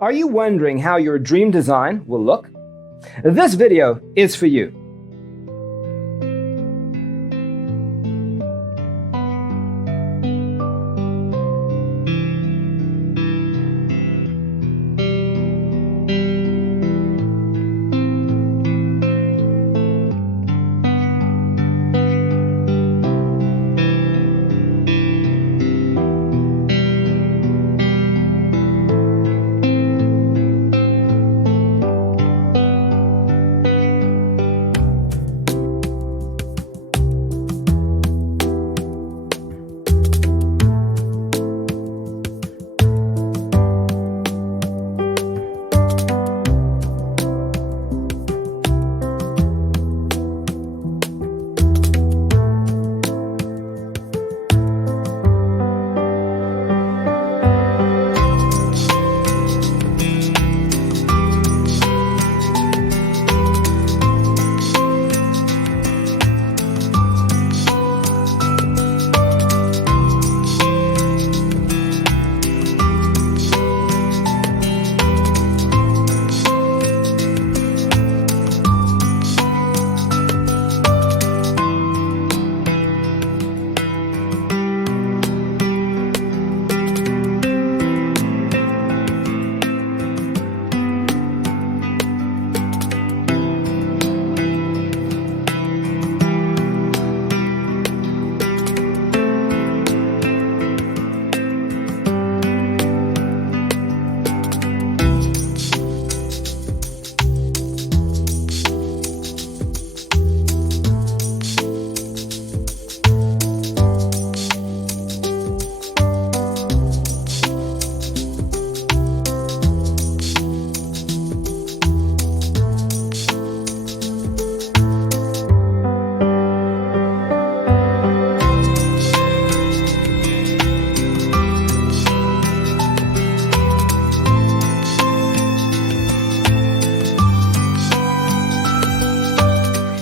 Are you wondering how your dream design will look? This video is for you.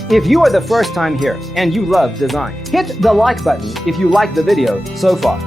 If you are the first time here and you love design, hit the like button if you like the video so far.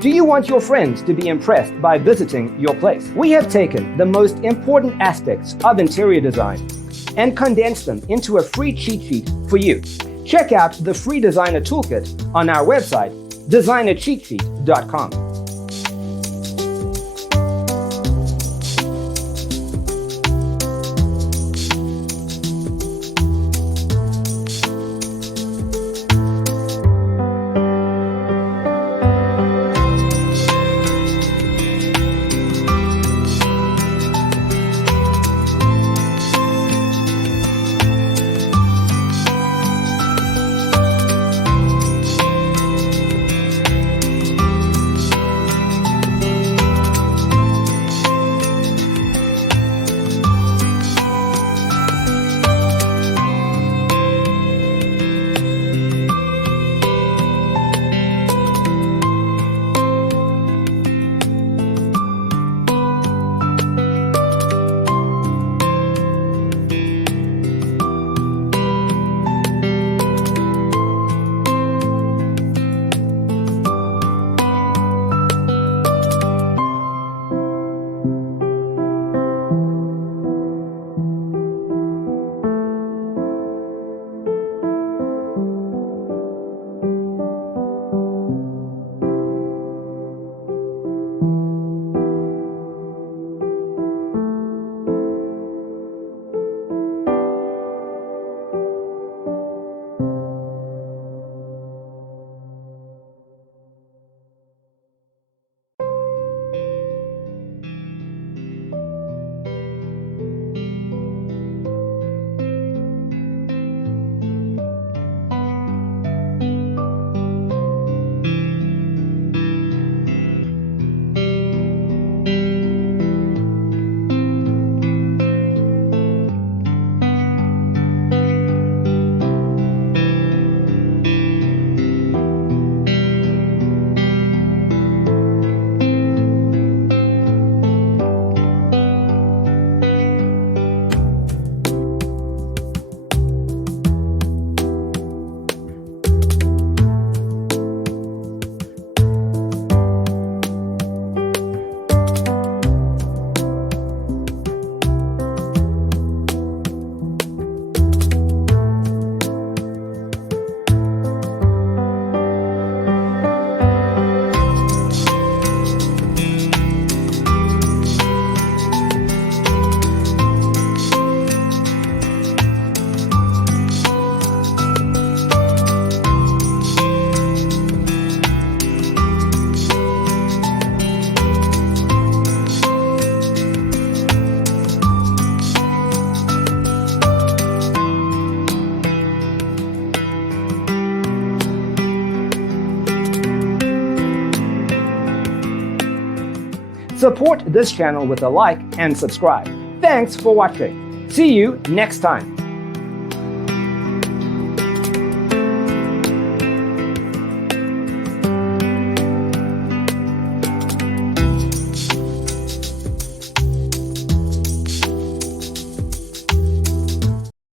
Do you want your friends to be impressed by visiting your place? We have taken the most important aspects of interior design and condensed them into a free cheat sheet for you. Check out the free designer toolkit on our website, designercheatsheet.com. Support this channel with a like and subscribe. Thanks for watching. See you next time.